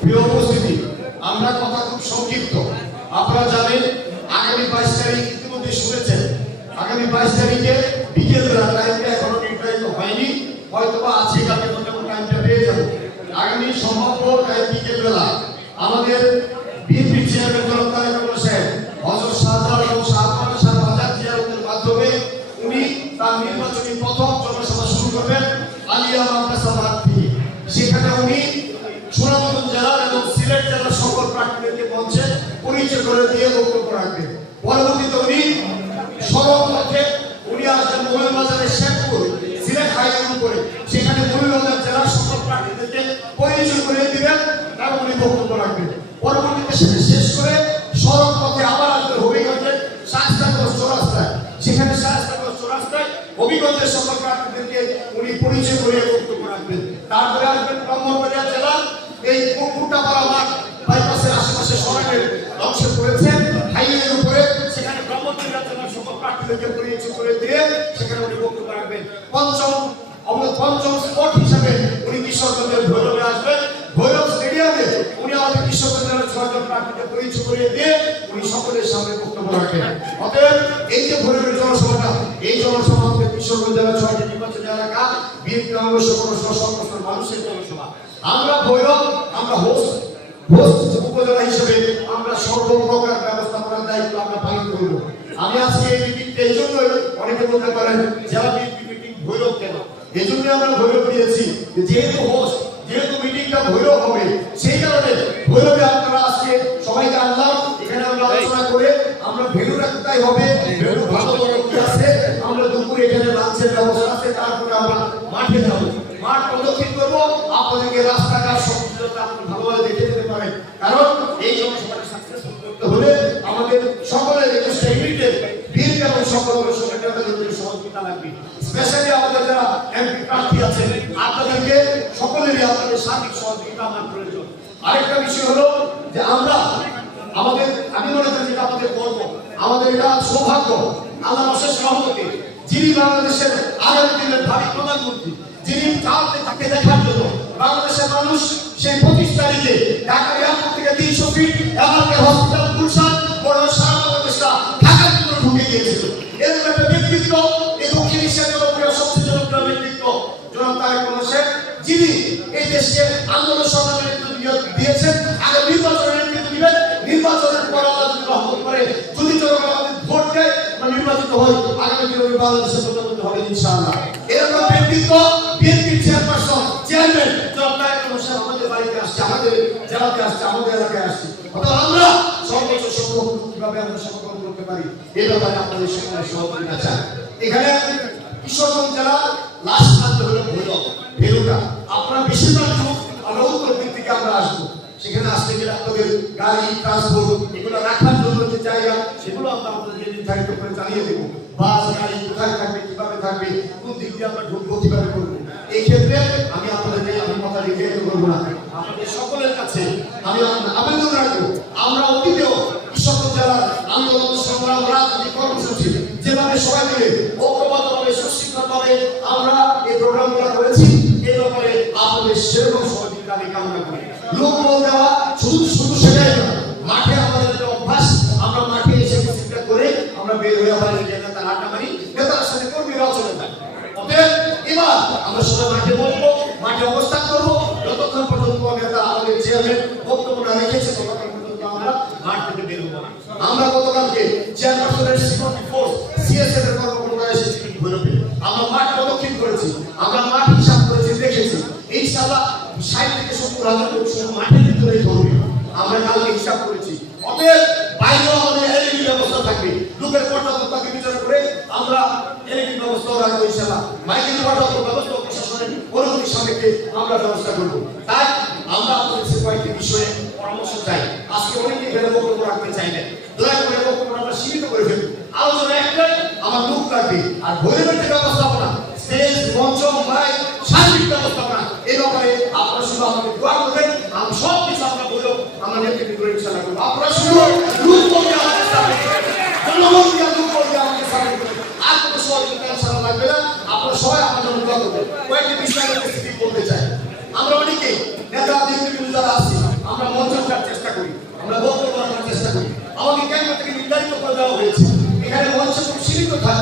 প্রিয় উপস্থিতি, আমরা কথা খুব সংক্ষিপ্ত। আপনারা জানেন আগামী 22 তারিখ ইতিমধ্যে শুনেছেন, আগামী 22 তারিখে বিকেলবেলা, টাইমটা এখনো নির্ধারিত হয়নি, হয়তোবা আজকে কালকের মধ্যে টাইমটা পেয়ে যাবো। আগামী সম্ভাব্য টাইম বিকেলবেলা আমাদের বিএনপি চেয়ারম্যান জনাব তারেক রহমান সাহেব হযরত শাহজালাল এবং শাহজালাল বাজার জিয়ারতের মাধ্যমে উনি তার নির্বাচনী প্রথম জনসভা শুরু করবেন আলিয়া মাদ্রাসা মাঠ থেকে। সেখানে উনি সুনামগঞ্জ জেলার এবং সিলেট জেলার সকল প্রার্থীদেরকে মঞ্চে পরিচয় করে দিয়ে বক্তব্য রাখবেন। পরবর্তীতে উনি সড়ক পথে উনি আসবেন মৌলভীবাজারের শেখপুর সিলেট হাইওয়ে করে, সেখানে মৌলভীবাজার জেলার সকল প্রার্থীদেরকে পরিচয় করে দিবেন এবং উনি বক্তব্য রাখবেন। পরবর্তীতে সেটা শেষ করে সড়ক পথে আবার আসবেন হবিগঞ্জের শাস্তাগঞ্জ চৌরাস্তায়, সেখানে শাস্তাগঞ্জ চৌরাস্তায় হবিগঞ্জের সকল প্রার্থীদেরকে উনি পরিচয় করে বক্তব্য রাখবেন। তারপরে আসবেন ব্রাহ্মণবাড়িয়া জেলার এই কুকুরটাপাড়া মাঠ বাইপাসের আশেপাশে সড়কের অংশে পড়েছে হাইওয়ের উপরে, সেখানে ব্রাহ্মণবাড়িয়া জেলার সকল প্রার্থীদেরকে পরিচয় করে দিয়ে সেখানে উনি বক্তব্য রাখবেন। পঞ্চম স্পট হিসাবে উনি কিশোরগঞ্জের ভৈরবে আসবেন। ভৈরব স্টেডিয়ামে উনি আমাদের কিশোরগঞ্জের 6 জন প্রার্থীকে পরিচয় করে দিয়ে উনি সকলের সামনে বক্তব্য রাখেন। অতএব এই যে ভৈরবের জনসভাটা, এই জনসভা আমাদের কিশোরগঞ্জ জেলার 6টি নির্বাচনী এলাকা বিএনপি কংগ্রেস সমস্ত মানুষের জনসভা। আমরা ভৈরব, আমরা হোস্ট উপজেলা হিসেবে আমরা সর্বপ্রকার ব্যবস্থাপনার দায়িত্ব আমরা পালন করব। আমি আজকে এই মিটিংটা এই জন্যই, অনেকে বলতে পারেন জেলা বিএনপি মিটিং ভৈরব কেন, এই জন্য আমরা ভৈরব দিয়েছি, যেহেতু হোস্ট, যেহেতু মিটিংটা ভৈরব হবে, সেই কারণে ভৈরবে আপনারা আজকে সবাইকে আনলাম। এখানে আমরা আলোচনা করে আমরা ভেন্যুটা কোথায় হবে, ভেন্যু ভালো কি আছে, আমরা দুপুরে এখানে লাঞ্চের ব্যবস্থা আছে, তারপরে আমরা মাঠে যাব, মাঠ প্রদক্ষিণ করবো, আপনাদেরকে রাস্তাঘাট সবকিছুটা আপনি ভালোভাবে দেখে যেতে পারেন। কারণ এই জনসভাটা সাকসেসফুল করতে হলে আমাদের সকলের নিজস্ব ইউনিটের বিএনপি এবং সকল সংগঠনের সহযোগিতা লাগবে। স্পেশালি আমাদের যারা এমপি প্রার্থী আছেন, আপনাদেরকে সকলেরই আপনাদের সার্বিক সহযোগিতা আমার প্রয়োজন। আরেকটা বিষয় হলো যে আমি মনে করি যেটা আমাদের গর্ব, আমাদের এটা সৌভাগ্য, আল্লাহর অশেষ রহমতে যিনি বাংলাদেশের আগামী দিনের ভাবি প্রধানমন্ত্রী, যিনি তাকে দেখার জন্য বাংলাদেশের মানুষ সেই 25 তারিখে ঢাকা এয়ারপোর্ট থেকে 300 ফিট এমআরকে হসপিটাল গুলশান বড় সারা বাংলাদেশটা ঢাকার ভিতরে ঢুকে গিয়েছিল। এরকম একটা ব্যক্তিত্ব, এই দক্ষিণ এশিয়ার জনপ্রিয় সবচেয়ে জনপ্রিয় ব্যক্তিত্ব জনাব তারেক রহমান সাহেব, যিনি এই দেশকে আন্দোলন সংগ্রামের নেতৃত্ব দিয়েছেন, আগে নির্বাচনের নেতৃত্ব দিবেন, নির্বাচনের পর আল্লাহ যদি রহমত করে, যদি জনগণ আমাদের ভোট দেয় বা নির্বাচিত হয়, আগামী দিনে বাংলাদেশের প্রধানমন্ত্রী হবে ইনশাআল্লাহ। এরকম ব্যক্তিত্ব বিএনপির চেয়ারপারসন চেয়ারম্যান জনাব তারেক রহমান সাহেব আমাদের বাড়িতে আসছে, আমাদের জেলাতে আসছে, আমাদের এলাকায় আসছে। অর্থাৎ আমরা সর্বোচ্চ সম্ভব কিভাবে আমরা সমাধান করতে পারি এই ব্যাপারে আপনাদের সকলের সহযোগিতা চাই। এখানে কিশোরগঞ্জ জেলা লাস্ট প্রান্ত হলো ভৈরব। আপনারা বেশিরভাগ লোক আমরা উত্তর দিক থেকে আমরা আসবো, সেখানে আসতে গেলে আপনাদের গাড়ি ট্রান্সপোর্ট এগুলো রাখার জন্য যে জায়গা, সেগুলো আমরা আপনাদের নির্ধারিত করে চালিয়ে দেবো। বাস গাড়ি কোথায় থাকবে, কিভাবে থাকবে, কোন দিক দিয়ে আমরা ঢুকবো, কিভাবে করবো, এই ক্ষেত্রে আমি আপনাদেরকে কথা লিখে করবো না। আপনাদের সকলের কাছে আমি আবেদন রাখবো, আমরা অতীতেও কিশোরগঞ্জ জেলার আন্দোলন সংগ্রাম রাজনীতি কর্মসূচি যেভাবে সবাই মিলে ঐক্যবদ্ধভাবে সুশৃঙ্খলভাবে আমরা এই প্রোগ্রামগুলো করেছি, এই ব্যাপারে আপনাদের সেরকম সহযোগিতা আমি কামনা করি। লোক বল দেওয়া শুধু সেটাই না, মাঠে আমাদের যে অভ্যাস, আমরা মাঠে এসে চিন্তা করে আমরা বের হয়ে আবার নেতা আড্ডা মারি, নেতার সাথে কর্মীরাও চলে যায়। অতএব এবার আমরা সবাই মাঠে বলবো, মাঠে অবস্থান করবো, যতক্ষণ পর্যন্ত নেতা আমাদের চেয়ারম্যান বক্তব্যটা রেখেছে ততক্ষণ পর্যন্ত আমরা মাঠ থেকে বের হবো না। আমরা গতকালকে চেয়ারপারসনের সিকিউরিটি ফোর্স সিএসএফ এর কর্মকর্তা এসেছি ভৈরবে, আমরা মাঠ প্রদক্ষিণ করেছি, আমরা মাঠ হিসাব করেছি, দেখেছি ইনশাআল্লাহ 60 থেকে 70,000 লোক শুধু মাঠের ভিতরেই ধরবে, আমরা কালকে হিসাব করেছি। অতএব বাইরেও আমাদের এলইডি ব্যবস্থা থাকবে, লোকের পর্যাপ্ততাকে বিচার করে আমরা এলইডি ব্যবস্থা রাখবো ইনশাআল্লাহ। মাইকের পর্যাপ্ত ব্যবস্থা প্রশাসনের অনুমতি সাপেক্ষে আমরা ব্যবস্থা করব। তাই আমরা আপনাদের কয়েকটি বিষয়ে পরামর্শ চাই। আজকে অনেকে এখানে বক্তব্য রাখতে চাইবেন, দয়া করে বক্তব্যটা সীমিত করে ফেলুন। আলোচনা একটাই, আমার লোক লাগবে, আর ভৈরবের যে ব্যবস্থাপনা, স্টেজ, মঞ্চ, মাইক, সার্বিক ব্যবস্থাপনা, এই ব্যাপারে আপনারা শুধু আমাকে দোয়া করবেন, আমি সব কিছু আমরা বলবো, আমরা নেতৃত্ব করে ইনশাআল্লাহ করবো। আপনারা শুধু লোক বলতে আমাদের সাথে, জনগণ দিয়ে লোক বলতে আমাদের সাথে, আর কোনো সহযোগিতা ইনশাআল্লাহ লাগবে না। আপনারা সবাই আমার জন্য দোয়া করবেন। কয়েকটি বিষয় আমি বলতে চাই। আমরা অনেকেই নেতা যারা আসছি নির্ধারিত করে দেওয়া হয়েছে। এখানে মঞ্চ খুব সীমিত থাকে।